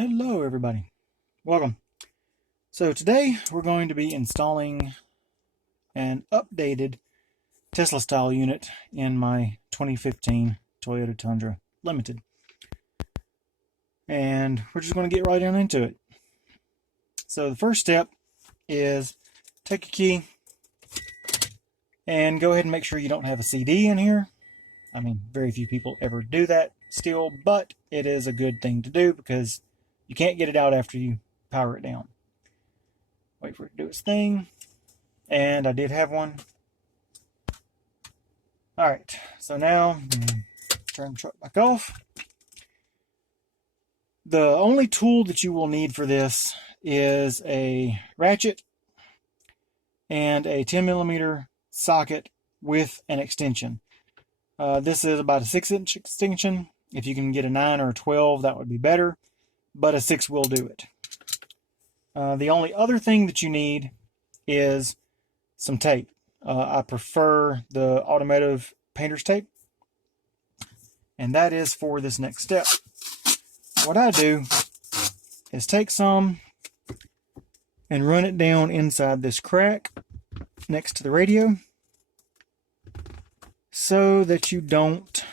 Hello everybody, welcome. So today we're going to be installing an updated Tesla style unit in my 2015 Toyota Tundra Limited. And we're just going to get right on into it. So the first step is take a key and go ahead and make sure you don't have a CD in here. I mean, very few people ever do that still, but it is a good thing to do because you can't get it out after you power it down. Wait for it to do its thing. And I did have one. Alright, so now turn the truck back off. The only tool that you will need for this is a ratchet and a 10mm socket with an extension. This is about a 6-inch extension. If you can get a 9 or a 12, that would be better, but a 6 will do it. The only other thing that you need is some tape. I prefer the automotive painter's tape, and that is for this next step. What I do is take some and run it down inside this crack next to the radio so that you don't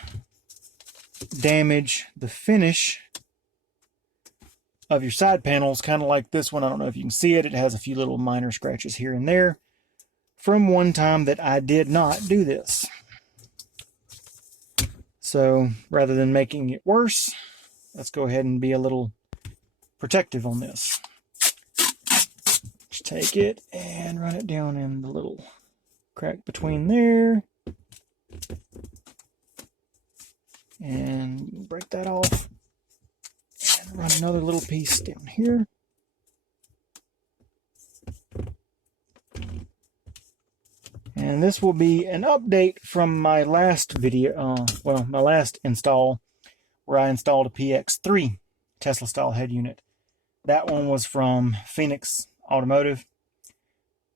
damage the finish of your side panels, kind of like this one. I don't know if you can see it. It has a few little minor scratches here and there from one time that I did not do this. So rather than making it worse, let's go ahead and be a little protective on this. Just take it and run it down in the little crack between there. And break that off. And run another little piece down here. And this will be an update from my last video, my last install, where I installed a PX3 Tesla style head unit. That one was from Phoenix Automotive.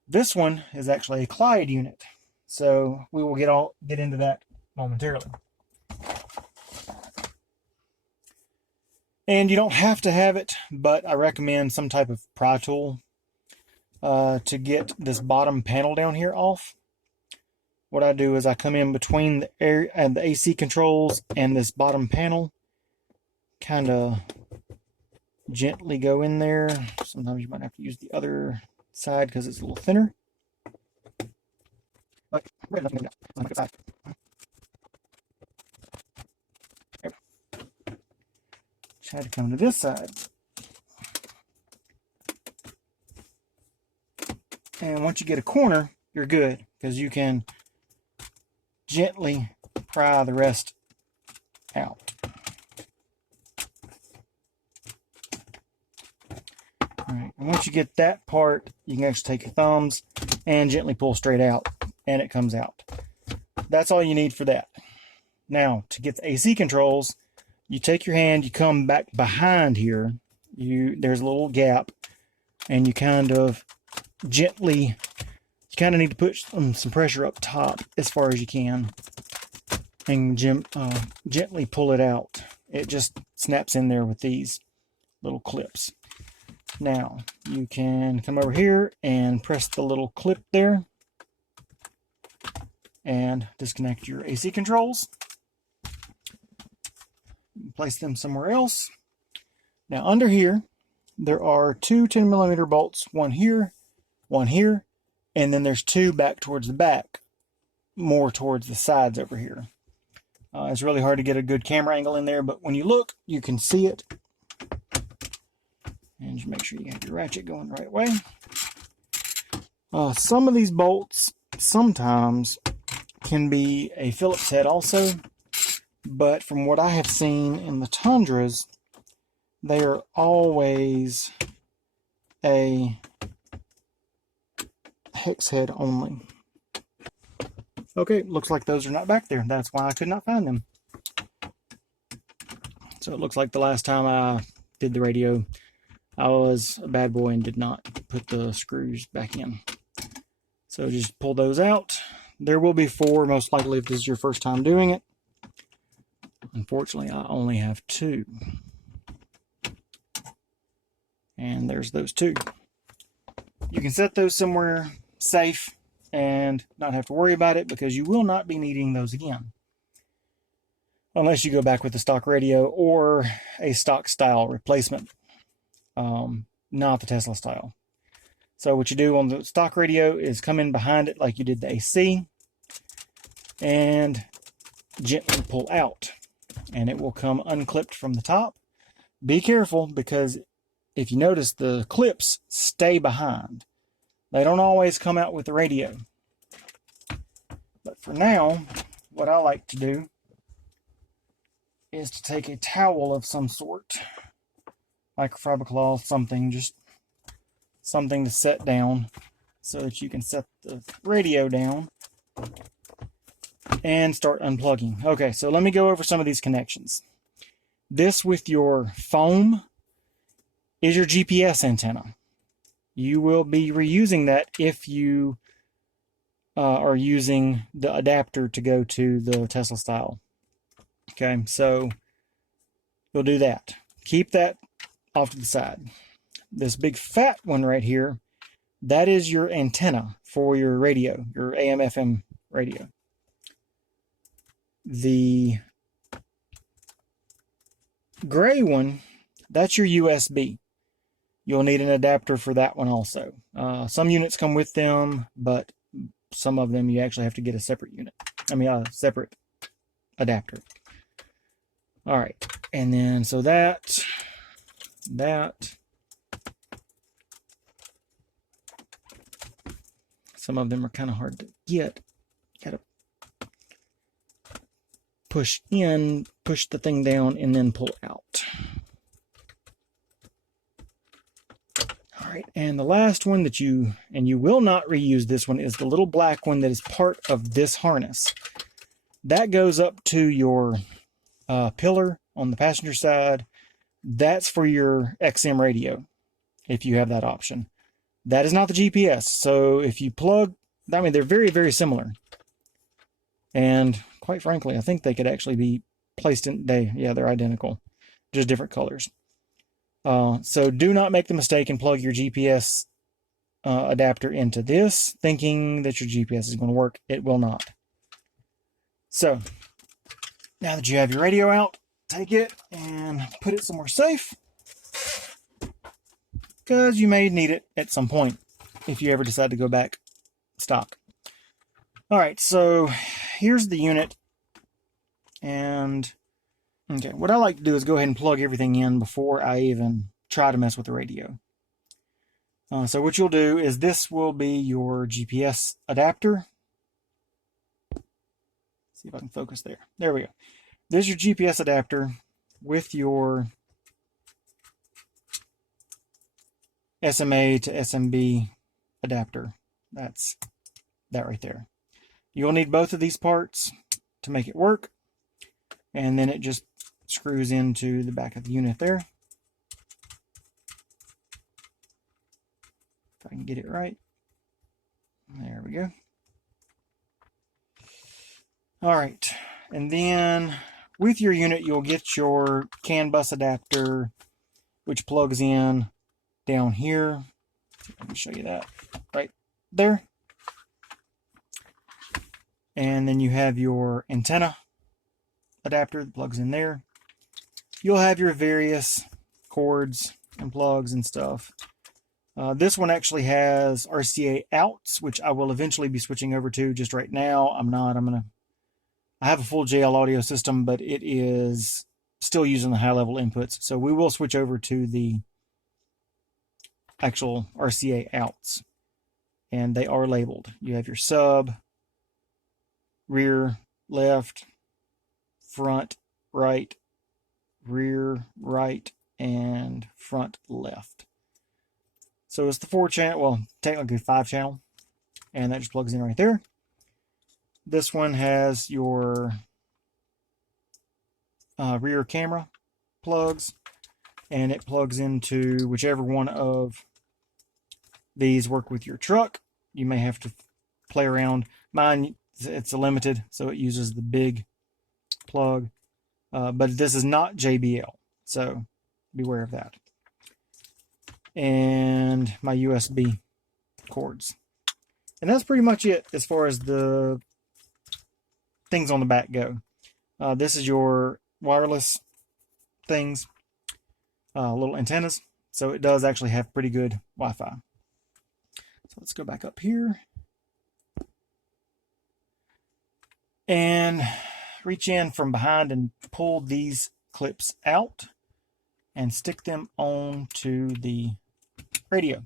This one is actually a Klyde unit, so we will get into that momentarily. And you don't have to have it, but I recommend some type of pry tool to get this bottom panel down here off. What I do is I come in between the air and the AC controls and this bottom panel, kind of gently go in there. Sometimes you might have to use the other side because it's a little thinner. But had to come to this side. And once you get a corner, you're good, because you can gently pry the rest out. Alright, and once you get that part, you can actually take your thumbs and gently pull straight out, and it comes out. That's all you need for that. Now, to get the AC controls, you take your hand, you come back behind here, there's a little gap, and you kind of gently, you kind of need to put some pressure up top as far as you can, and gently pull it out. It just snaps in there with these little clips. Now, you can come over here and press the little clip there, and disconnect your AC controls. Place them somewhere else. Now under here, there are two 10mm bolts, one here, and then there's two back towards the back, more towards the sides over here. It's really hard to get a good camera angle in there, but when you look, you can see it. And just make sure you have your ratchet going the right way. Some of these bolts sometimes can be a Phillips head also. But from what I have seen in the Tundras, they are always a hex head only. Okay, looks like those are not back there. That's why I could not find them. So it looks like the last time I did the radio, I was a bad boy and did not put the screws back in. So just pull those out. There will be 4, most likely, if this is your first time doing it. Unfortunately, I only have 2. And there's those two. You can set those somewhere safe and not have to worry about it, because you will not be needing those again. Unless you go back with the stock radio or a stock style replacement, not the Tesla style. So what you do on the stock radio is come in behind it like you did the AC and gently pull out, and it will come unclipped from the top. Be careful, because if you notice, the clips stay behind. They don't always come out with the radio. But for now, what I like to do is to take a towel of some sort, microfiber cloth, something, just something to set down so that you can set the radio down and start unplugging. Okay, so let me go over some of these connections. This with your foam is your GPS antenna. You will be reusing that if you are using the adapter to go to the Tesla style. Okay, so you'll do that. Keep that off to the side. This big fat one right here, that is your antenna for your radio, your AM/FM radio. The gray one, that's your USB. You'll need an adapter for that one also. Some units come with them, but some of them you actually have to get a separate unit. A separate adapter. All right, and then so that. Some of them are kind of hard to get. You gotta push in, push the thing down, and then pull out. All right, and the last one that you will not reuse this one, is the little black one that is part of this harness. That goes up to your pillar on the passenger side. That's for your XM radio, if you have that option. That is not the GPS. So if you plug, they're very, very similar. And quite frankly, I think they could actually be placed in, they're identical, just different colors. So do not make the mistake and plug your GPS adapter into this, thinking that your GPS is going to work. It will not. So now that you have your radio out, take it and put it somewhere safe, because you may need it at some point if you ever decide to go back stock. All right, so here's the unit. And okay, what I like to do is go ahead and plug everything in before I even try to mess with the radio. So what you'll do is, this will be your GPS adapter. See if I can focus there. There we go. There's your GPS adapter with your SMA to SMB adapter. That's that right there. You'll need both of these parts to make it work. And then it just screws into the back of the unit there. If I can get it right. There we go. All right. And then with your unit, you'll get your CAN bus adapter, which plugs in down here. Let me show you that right there. And then you have your antenna adapter that plugs in there. You'll have your various cords and plugs and stuff. This one actually has RCA outs, which I will eventually be switching over to. Just right now, I'm not. I have a full JL audio system, but it is still using the high-level inputs. So we will switch over to the actual RCA outs. And they are labeled. You have your sub, rear, left, front, right, rear, right, and front, left. So it's the 4-channel, well, technically 5-channel, and that just plugs in right there. This one has your rear camera plugs, and it plugs into whichever one of these work with your truck. You may have to play around. Mine, it's a limited, so it uses the big plug, but this is not JBL, so beware of that. and my USB cords. And that's pretty much it as far as the things on the back go. This is your wireless things, little antennas. So it does actually have pretty good Wi-Fi. So let's go back up here. And reach in from behind and pull these clips out and stick them onto the radio.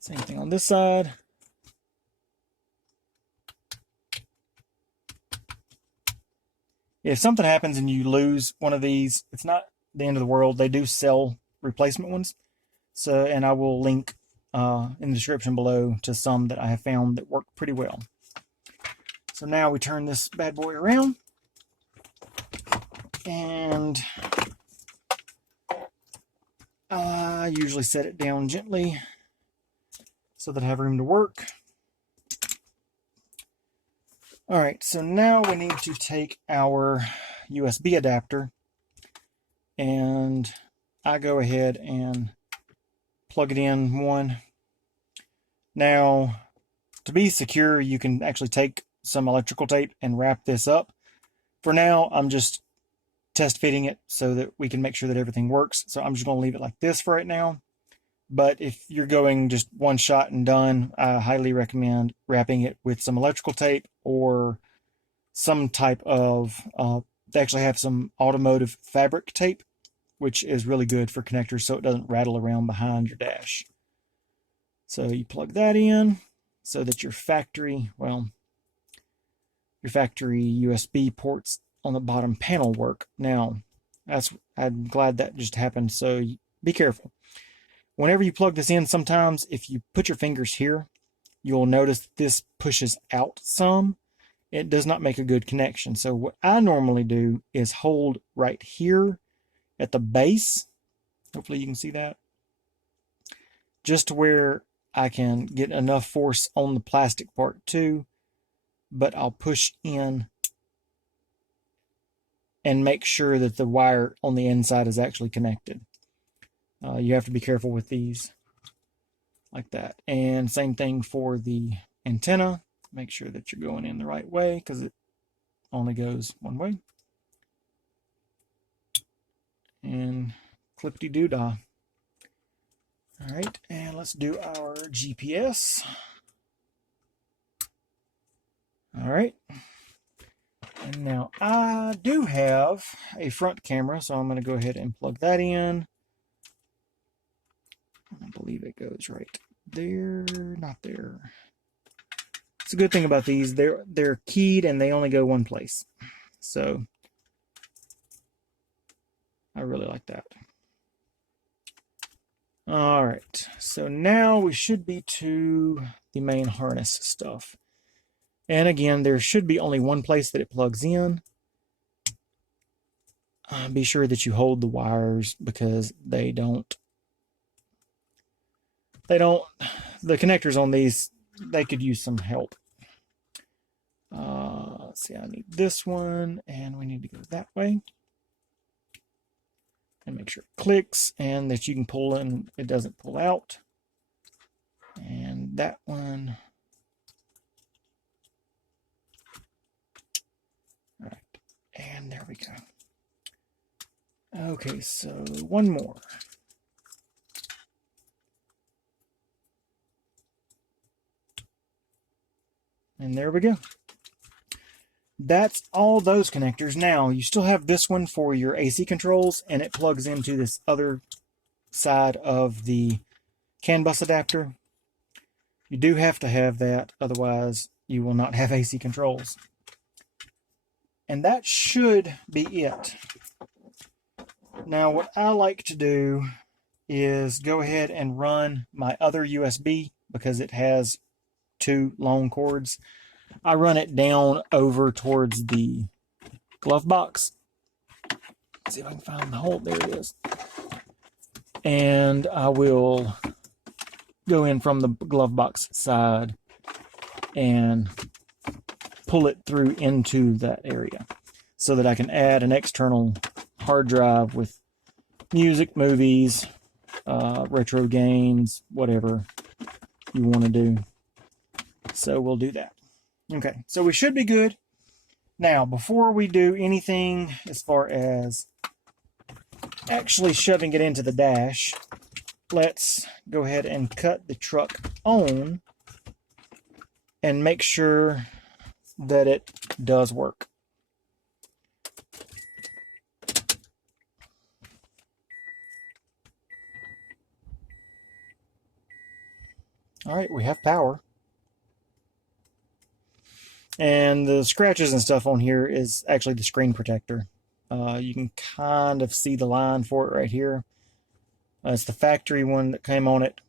Same thing on this side. If something happens and you lose one of these, it's not the end of the world. They do sell replacement ones. So, and I will link in the description below to some that I have found that work pretty well. So now we turn this bad boy around, and I usually set it down gently so that I have room to work. All right, so now we need to take our USB adapter, and I go ahead and plug it in one. Now, to be secure, you can actually take some electrical tape and wrap this up. For now, I'm just test fitting it so that we can make sure that everything works. So I'm just going to leave it like this for right now. But if you're going just one shot and done, I highly recommend wrapping it with some electrical tape or some type of, they actually have some automotive fabric tape, which is really good for connectors so it doesn't rattle around behind your dash. So you plug that in so that your factory, well, your factory USB ports on the bottom panel work. Now, I'm glad that just happened, so be careful. Whenever you plug this in, sometimes if you put your fingers here, you'll notice that this pushes out some. It does not make a good connection. So what I normally do is hold right here at the base. Hopefully you can see that. Just to where I can get enough force on the plastic part too, but I'll push in and make sure that the wire on the inside is actually connected. You have to be careful with these like that. And same thing for the antenna. Make sure that you're going in the right way because it only goes one way. And clip-de-doo-dah. All right, and let's do our GPS. All right. And now I do have a front camera, so I'm going to go ahead and plug that in. I believe it goes right there, not there. It's a good thing about these. They're keyed and they only go one place. So I really like that. All right, so now we should be to the main harness stuff. And again, there should be only one place that it plugs in. Be sure that you hold the wires because the connectors on these, they could use some help. Let's see, I need this one, and we need to go that way. And make sure it clicks, and that you can pull in, it doesn't pull out. And that one. All right, and there we go. Okay, so one more. And there we go. That's all those connectors. Now, you still have this one for your AC controls, and it plugs into this other side of the CAN bus adapter. You do have to have that, otherwise you will not have AC controls. And that should be it. Now, what I like to do is go ahead and run my other USB because it has two long cords. I run it down over towards the glove box. Let's see if I can find the hole. There it is. And I will go in from the glove box side and pull it through into that area so that I can add an external hard drive with music, movies, retro gains, whatever you want to do. So we'll do that. Okay, so we should be good. Now, before we do anything as far as actually shoving it into the dash, let's go ahead and cut the truck on and make sure that it does work. All right, we have power. And the scratches and stuff on here is actually the screen protector. You can kind of see the line for it right here. It's the factory one that came on it.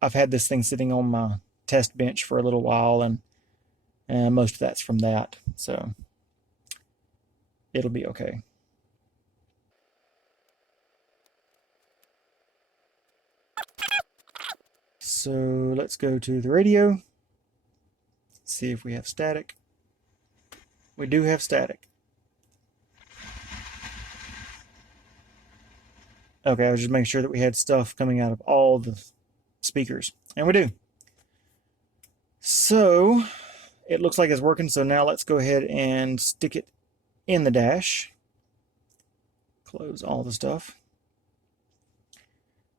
I've had this thing sitting on my test bench for a little while, and most of that's from that. So it'll be okay. So let's go to the radio. See if we have static. We do have static. Okay, I was just making sure that we had stuff coming out of all the speakers. And we do. So it looks like it's working. So now let's go ahead and stick it in the dash. Close all the stuff.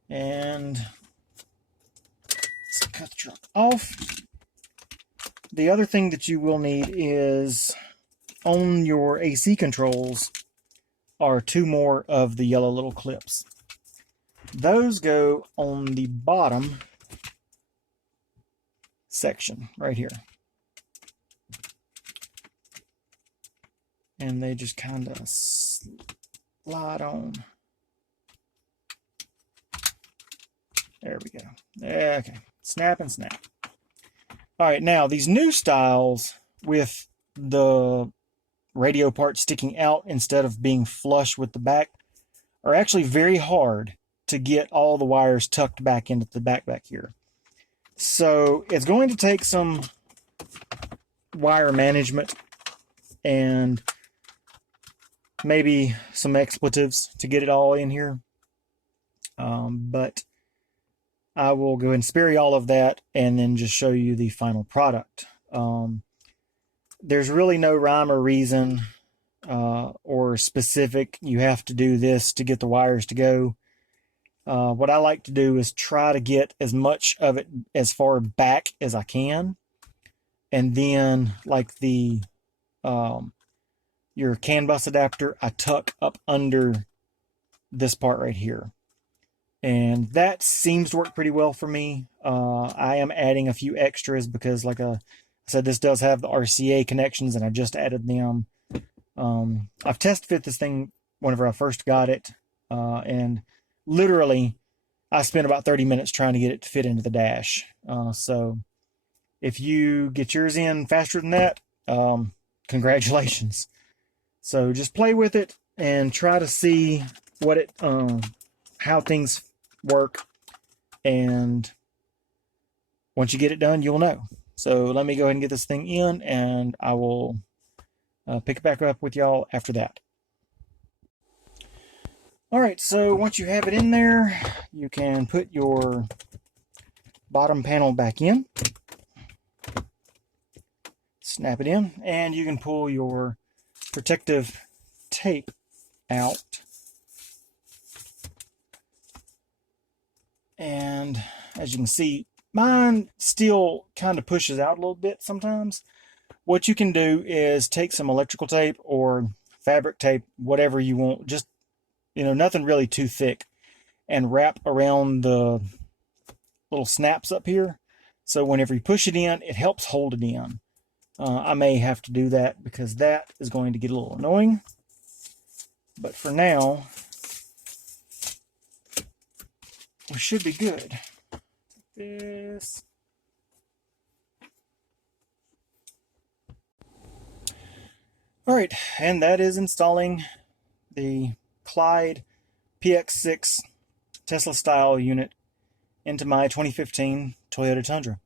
And let's cut the truck off. The other thing that you will need is on your AC controls are 2 more of the yellow little clips. Those go on the bottom section right here. And they just kind of slide on. There we go. Okay, snap and snap. All right, now these new styles with the radio part sticking out instead of being flush with the back are actually very hard to get all the wires tucked back into the back here. So it's going to take some wire management and maybe some expletives to get it all in here. But I will go ahead and spare you all of that and then just show you the final product. There's really no rhyme or reason or specific, you have to do this to get the wires to go. What I like to do is try to get as much of it as far back as I can. And then like the your CAN bus adapter, I tuck up under this part right here. And that seems to work pretty well for me. I am adding a few extras because, like I said, this does have the RCA connections, and I just added them. I've test fit this thing whenever I first got it, and literally, I spent about 30 minutes trying to get it to fit into the dash. So, if you get yours in faster than that, congratulations. So just play with it and try to see what it, how things work, and once you get it done, you'll know. So let me go ahead and get this thing in, and I will pick it back up with y'all after that. All right, so once you have it in there, you can put your bottom panel back in, snap it in, and you can pull your protective tape out. And as you can see, mine still kind of pushes out a little bit sometimes. What you can do is take some electrical tape or fabric tape, whatever you want, just, nothing really too thick, and wrap around the little snaps up here. So whenever you push it in, it helps hold it in. I may have to do that because that is going to get a little annoying. But for now, we should be good. This. All right, and that is installing the Klyde PX6 Tesla style unit into my 2015 Toyota Tundra.